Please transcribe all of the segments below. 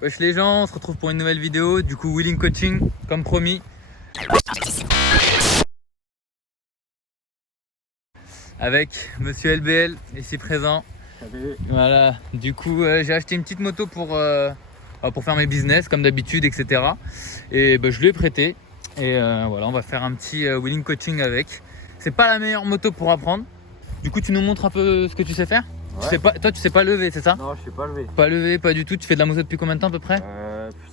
Wesh les gens, on se retrouve pour une nouvelle vidéo, du coup Wheeling Coaching, comme promis. Avec monsieur LBL, ici présent. Salut. Voilà, du coup j'ai acheté une petite moto pour faire mes business, comme d'habitude, etc. Et je lui ai prêté. Et voilà, on va faire un petit Wheeling Coaching avec. C'est pas la meilleure moto pour apprendre. Du coup, tu nous montres un peu ce que tu sais faire. Ouais. Tu sais pas, toi, tu sais pas lever, c'est ça? Non, je sais pas lever. Pas lever, pas du tout. Tu fais de la moto depuis combien de temps à peu près?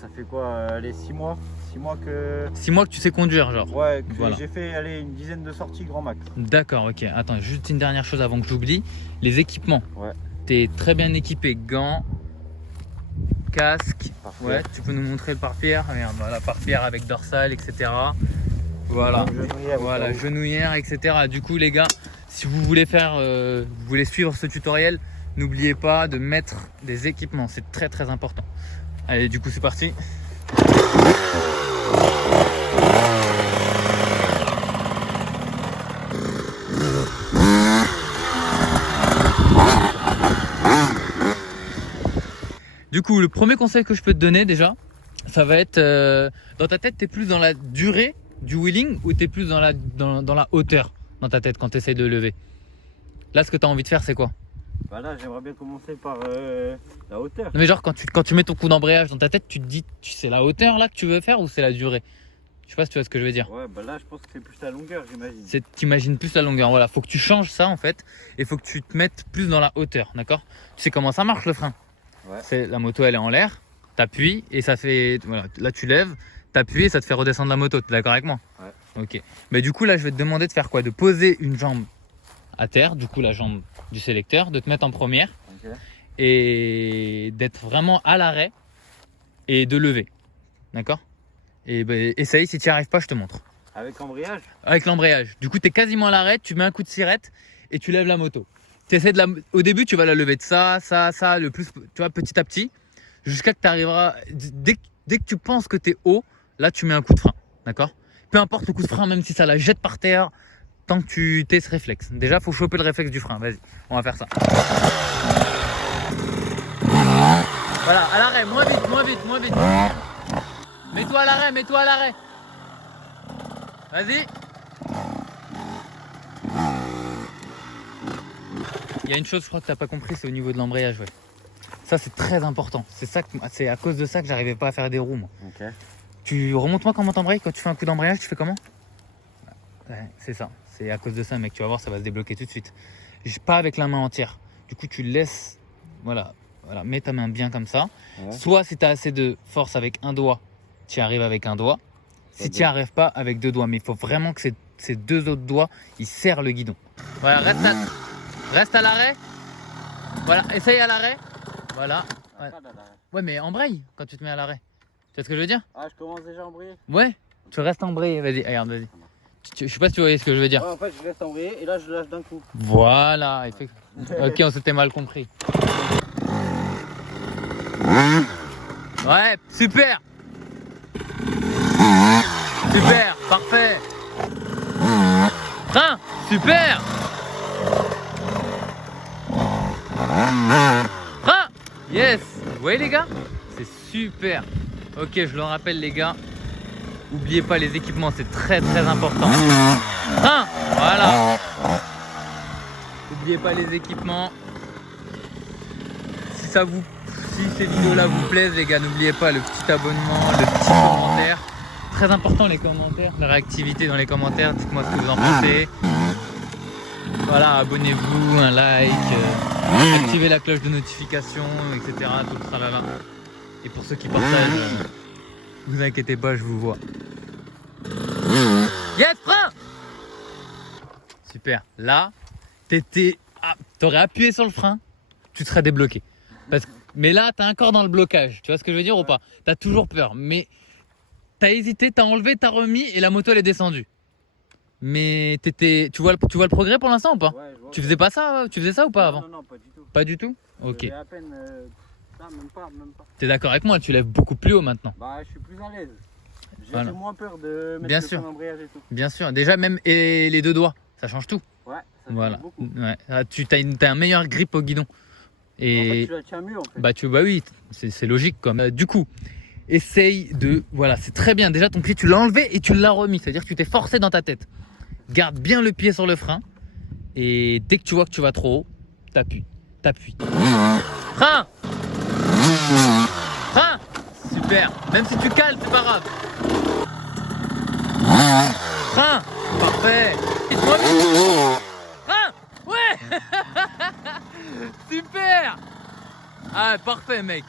Ça fait quoi? Allez, 6 mois. 6 mois que. 6 mois que tu sais conduire, genre. Ouais, que Voilà. j'ai fait allez, une dizaine de sorties grand max. D'accord, ok. Attends, juste une dernière chose avant que j'oublie. Les équipements. Ouais. T'es très bien équipé. Gants, casque. Parfait. Ouais, tu peux nous montrer le pare-pierre. Regarde, voilà, pare-pierre avec dorsale, etc. Voilà. Voilà, genouillère, etc. Du coup, les gars, si vous voulez vous voulez suivre ce tutoriel, n'oubliez pas de mettre des équipements. C'est très très important. Allez, du coup, c'est parti. Du coup, le premier conseil que je peux te donner déjà, ça va être dans ta tête, tu es plus dans la durée du wheeling ou tu es plus dans la hauteur dans ta tête quand tu essayes de lever? Là, ce que tu as envie de faire, c'est quoi? Bah là, j'aimerais bien commencer par la hauteur. Non mais genre quand tu mets ton coup d'embrayage dans ta tête, tu te dis c'est la hauteur là que tu veux faire ou c'est la durée? Je sais pas si tu vois ce que je veux dire. Ouais, bah là, je pense que c'est plus la longueur, j'imagine. T'imagines plus la longueur, voilà, faut que tu changes ça en fait et faut que tu te mettes plus dans la hauteur, d'accord? Tu sais comment ça marche le frein? Ouais. C'est la moto, elle est en l'air, t'appuies et ça fait, voilà, là tu lèves, t'appuies et ça te fait redescendre la moto, t'es d'accord avec moi? Ouais. Ok, mais du coup là je vais te demander de faire quoi? De poser une jambe à terre, du coup la jambe du sélecteur, de te mettre en première Ok. et d'être vraiment à l'arrêt et de lever, d'accord? Et essaye, si tu n'y arrives pas, je te montre. Avec embrayage? Avec l'embrayage. Du coup, tu es quasiment à l'arrêt, tu mets un coup de sirette et tu lèves la moto. Au début, tu vas la lever de ça, le plus, tu vois, petit à petit, jusqu'à que tu arriveras. Dès que tu penses que tu es haut, là, tu mets un coup de frein. D'accord? Peu importe le coup de frein, même si ça la jette par terre, tant que tu aies ce réflexe. Déjà, il faut choper le réflexe du frein. Vas-y, on va faire ça. Voilà, à l'arrêt, moins vite, moins vite, moins vite. Mets-toi à l'arrêt, mets-toi à l'arrêt. Vas-y. Il y a une chose, je crois que t'as pas compris, c'est au niveau de l'embrayage. Ouais. Ça, c'est très important. C'est à cause de ça que j'arrivais pas à faire des roues, moi. Ok. Remonte-moi comment t'embrayes quand tu fais un coup d'embrayage, tu fais comment? Ouais, c'est ça. C'est à cause de ça, mec. Tu vas voir, ça va se débloquer tout de suite. Pas avec la main entière. Du coup, tu laisses. Voilà. Mets ta main bien comme ça. Ouais. Soit si tu as assez de force avec un doigt, tu arrives avec un doigt. Si tu n'y arrives pas, avec deux doigts. Mais il faut vraiment que ces deux autres doigts, ils serrent le guidon. Voilà, reste à l'arrêt. Voilà, essaye à l'arrêt. Voilà. Ouais, mais embraye quand tu te mets à l'arrêt. Tu vois ce que je veux dire? Ah, je commence déjà à embrayer? Ouais, tu restes embrayé. Vas-y, regarde, vas-y. Je sais pas si tu voyais ce que je veux dire. Ouais, en fait, je reste embrayé et là, je lâche d'un coup. Voilà. Ok, on s'était mal compris. Ouais, super. Super, parfait. Frein, super. Frein, yes. Vous voyez les gars? C'est super. Ok, je le rappelle les gars. N'oubliez pas les équipements, c'est très très important. Frein, voilà. N'oubliez pas les équipements. Si ces vidéos-là vous plaisent, les gars, n'oubliez pas le petit abonnement, le petit commentaire. Très important les commentaires, la réactivité dans les commentaires. Dites-moi ce que vous en pensez. Voilà, abonnez-vous, un like, activez la cloche de notification, etc. Tout le tralala. Et pour ceux qui partagent, vous inquiétez pas, je vous vois. Yes, frein! Super. Là, t'aurais appuyé sur le frein, tu serais débloqué. Mais là, t'as encore dans le blocage. Tu vois ce que je veux dire ou pas? T'as toujours peur. Mais t'as hésité, t'as enlevé, t'as remis et la moto elle est descendue. Mais tu vois le progrès pour l'instant ou pas? Ouais, je vois. Tu faisais pas ça? Tu faisais ça ou pas avant? Non, pas du tout. Pas du tout? Ok. À peine, même pas. T'es d'accord avec moi? Tu lèves beaucoup plus haut maintenant. Bah, je suis plus à l'aise. J'ai moins peur de mettre bien le frein d'embrayage et tout. Bien sûr. Déjà même et les deux doigts, ça change tout. Ouais. Ça voilà. beaucoup. Ouais. T'as un meilleur grip au guidon. Et tu la tiens mieux en fait. bah oui, c'est logique comme. Du coup, essaye de, voilà, c'est très bien. Déjà ton pied tu l'as enlevé et tu l'as remis, c'est-à-dire que tu t'es forcé dans ta tête. Garde bien le pied sur le frein et dès que tu vois que tu vas trop haut, t'appuies. Frein. Frein. Super. Même si tu cales, c'est pas grave. Frein. Parfait. Frein. Ouais. Super. Ah, parfait, mec.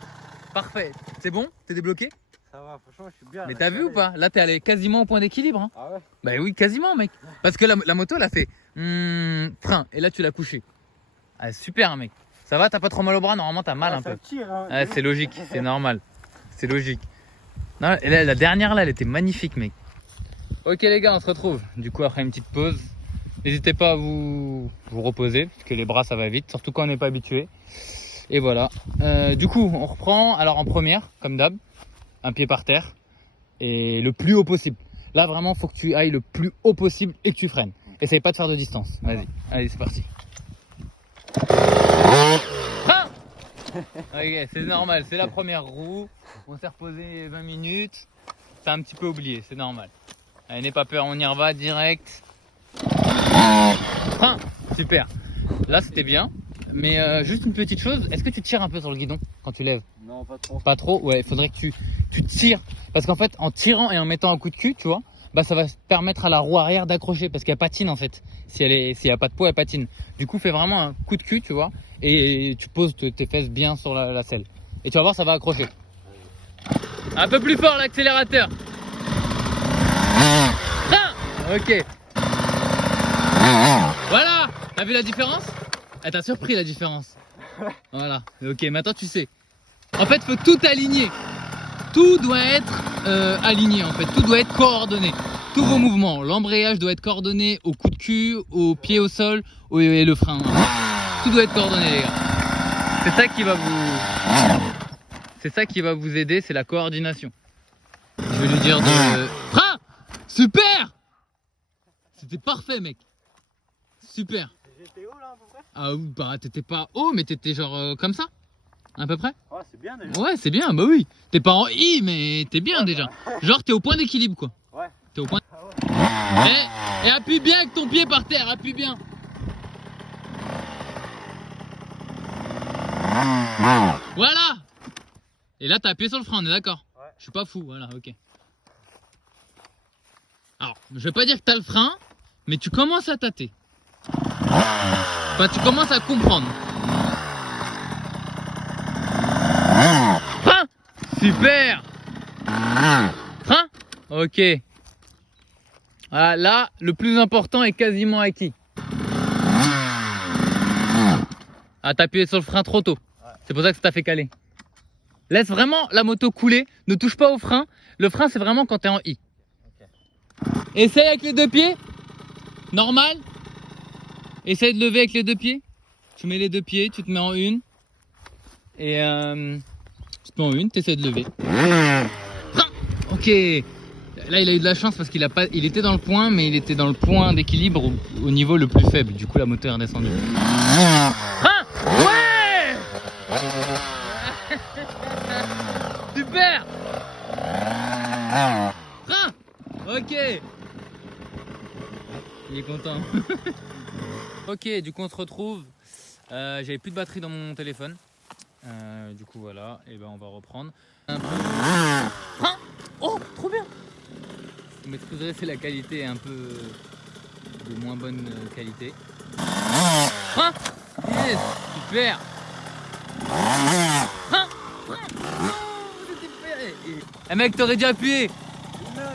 Parfait. C'est bon? T'es débloqué? Ça va, franchement, je suis bien. Mais là, t'as je suis vu ou allé. pas? Là, t'es allé quasiment au point d'équilibre. Hein. Ah ouais? Bah oui, quasiment, mec. Parce que la moto, elle a fait frein. Et là, tu l'as couché. Ah, super, mec. Ça va? T'as pas trop mal au bras? Normalement, t'as mal un ça peu. tire, hein. Ah, c'est logique, c'est normal. C'est logique. Non, et là, la dernière, là, elle était magnifique, mec. Ok, les gars, on se retrouve. Du coup, après une petite pause. N'hésitez pas à vous reposer, parce que les bras, ça va vite. Surtout quand on n'est pas habitué. Et voilà. Du coup, on reprend. Alors, en première, comme d'hab, un pied par terre. Et le plus haut possible. Là, vraiment, faut que tu ailles le plus haut possible et que tu freines. Essaye pas de faire de distance. Vas-y. Allez, c'est parti. Ah ok, c'est normal. C'est la première roue. On s'est reposé 20 minutes. T'as un petit peu oublié. C'est normal. Allez, n'aie pas peur. On y va direct. Frein. Super. Là, c'était bien. Mais juste une petite chose. Est-ce que tu tires un peu sur le guidon quand tu lèves? Non, pas trop. Pas trop, ouais, il faudrait que tu tires. Parce qu'en fait, en tirant et en mettant un coup de cul, tu vois, bah ça va permettre à la roue arrière d'accrocher parce qu'elle patine en fait. S'il n'y a pas de poids, elle patine. Du coup, fais vraiment un coup de cul, tu vois, et tu poses tes fesses bien sur la selle. Et tu vas voir, ça va accrocher. Un peu plus fort l'accélérateur. Ok. Voilà. T'as vu la différence? Elle t'a surpris la différence. Voilà. Ok, maintenant tu sais. En fait, faut tout aligner. Tout doit être aligné en fait. Tout doit être coordonné. Tous vos mouvements. L'embrayage doit être coordonné au coup de cul, au pied au sol et le frein. Tout doit être coordonné, les gars. C'est ça qui va vous aider, c'est la coordination. Je vais lui dire de frein. Super. C'était parfait, mec. Super. J'étais haut là à peu près? Ah oui, bah t'étais pas haut, mais t'étais genre comme ça, à peu près. Ouais, c'est bien déjà. Ouais, c'est bien, bah oui. T'es pas en I, mais t'es bien déjà. Genre, t'es au point d'équilibre, quoi. Ouais. T'es au point. Ah ouais. Et appuie bien avec ton pied par terre, appuie bien. Voilà. Et là, t'as appuyé sur le frein, on est d'accord? Ouais. Je suis pas fou, voilà, ok. Alors, je vais pas dire que t'as le frein, mais tu commences à tâter. Enfin, tu commences à comprendre. Frein. Super. Frein. Ok. Voilà, là, le plus important est quasiment acquis. Ah, t'as appuyé sur le frein trop tôt. C'est pour ça que ça t'a fait caler. Laisse vraiment la moto couler. Ne touche pas au frein. Le frein, c'est vraiment quand t'es en I. Essaye avec les deux pieds. Normal. Essaye de lever avec les deux pieds. Tu mets les deux pieds, tu te mets en une. Et tu te mets en une, tu essaies de lever. Frein. Ok. Là, il a eu de la chance parce qu'il était dans le point, mais il était dans le point d'équilibre au niveau le plus faible. Du coup, la moto est redescendue. Frein. Ouais. Super. Frein. Ok. Il est content. Ok, du coup on se retrouve. J'avais plus de batterie dans mon téléphone. Du coup voilà, et ben on va reprendre. Un peu. Frein. Oh, trop bien. Vous m'excuserez, c'est la qualité est un peu de moins bonne qualité. Frein. Yes, super. Frein. Frein. Oh, c'était fait. Eh mec, t'aurais dû appuyer.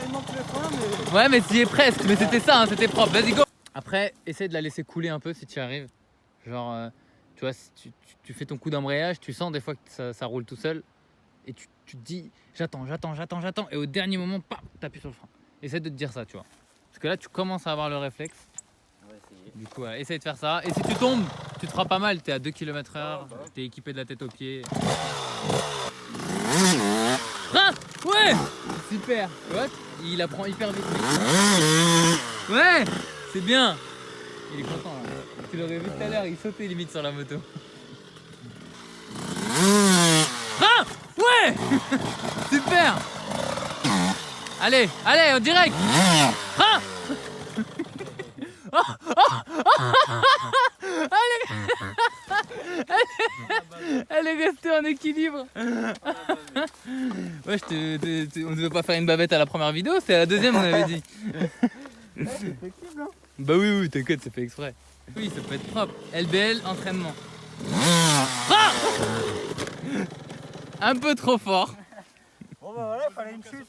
Il manque le frein, mais. Ouais, mais tu y es presque, mais c'était ça, hein, c'était propre. Vas-y, go. Après, essaie de la laisser couler un peu si tu y arrives. Genre, tu vois, si tu fais ton coup d'embrayage, tu sens des fois que ça roule tout seul. Et tu te dis, j'attends. Et au dernier moment, pam, t'appuies sur le frein. Essaie de te dire ça, tu vois. Parce que là, tu commences à avoir le réflexe. On va essayer. Du coup, essaye de faire ça. Et si tu tombes, tu te feras pas mal. T'es à 2 km/h, t'es équipé de la tête aux pieds. Frein. Ouais. Super. Tu vois, il apprend hyper vite. Ouais. C'est bien. Il est content là. Tu l'aurais vu tout à l'heure, il sautait limite sur la moto. Super. Allez, allez, en direct. Ah Elle est restée en équilibre. Ouais, on ne devait pas faire une bavette à la première vidéo, c'est à la deuxième on avait dit. C'est flexible, hein. Bah oui, t'inquiète, c'est fait exprès. Oui, ça peut être propre. LBL, entraînement. Ah un peu trop fort. Bon bah voilà, il fallait une chute.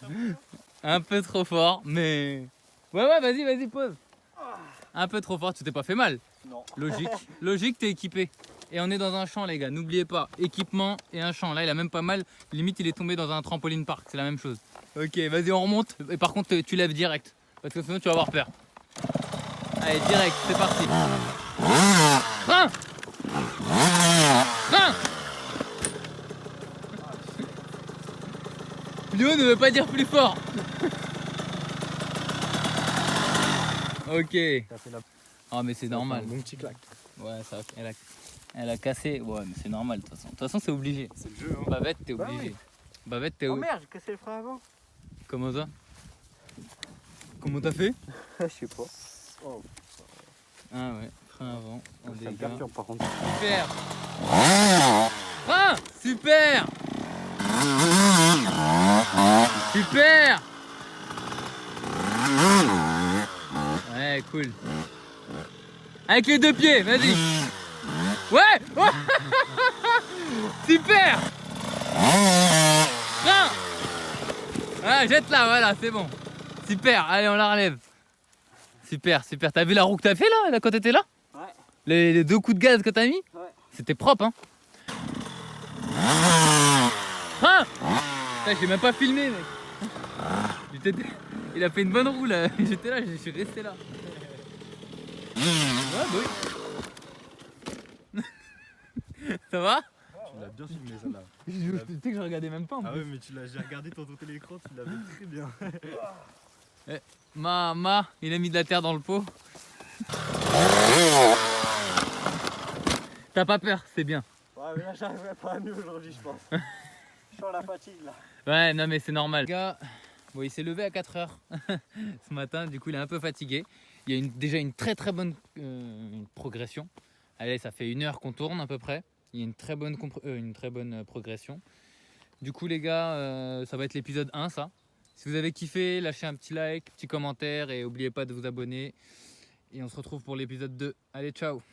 Un peu trop fort, mais... Ouais, vas-y, pose. Un peu trop fort, tu t'es pas fait mal. Non. Logique, t'es équipé. Et on est dans un champ, les gars, n'oubliez pas, équipement et un champ. Là, il a même pas mal, limite, il est tombé dans un trampoline park, c'est la même chose. Ok, vas-y, on remonte. Et par contre, tu lèves direct, parce que sinon, tu vas avoir peur. Allez, direct, c'est parti. Frein. Plus haut ne veut pas dire plus fort. Ok. Oh mais c'est normal. Un bon petit claque. Ouais, ça, elle a cassé. Ouais, mais c'est normal de toute façon. De toute façon, c'est obligé. C'est le jeu, hein. Bavette, t'es Bah obligé. oui. Bavette, t'es Oh obligé. merde, j'ai cassé le frein avant. Comment ça? Comment t'as fait? Je sais pas. Oh. Ah ouais, frein avant. En Ça me dégâts. perturbe par contre. Super. Frein. Super. Super. Ouais, cool. Avec les deux pieds, vas-y. Ouais. Super. Frein. Ah, jette-la, voilà, c'est bon. Super, allez, on la relève. Super. T'as vu la roue que t'as fait là quand t'étais là? Ouais. Les 2 coups de gaz que t'as mis? Ouais. C'était propre, hein. Ah j'ai même pas filmé, mec. Il a fait une bonne roue là. J'étais là, je suis resté là. Ouais, bah oui. Ça va? Tu l'as bien filmé celle-là. Tu sais que je regardais même pas en Ah plus. ouais, mais j'ai regardé ton télécran, tu l'avais très bien. Il a mis de la terre dans le pot. T'as pas peur, c'est bien. Ouais, mais là j'arriverai pas à mieux aujourd'hui, je pense. Je sens la fatigue là. Ouais, non mais c'est normal. Le gars, bon, il s'est levé à 4h ce matin, du coup il est un peu fatigué. Il y a déjà une très bonne progression. Allez, ça fait 1 heure qu'on tourne à peu près. Il y a une très bonne progression. Du coup les gars, ça va être l'épisode 1 ça. Si vous avez kiffé, lâchez un petit like, petit commentaire et n'oubliez pas de vous abonner. Et on se retrouve pour l'épisode 2. Allez, ciao!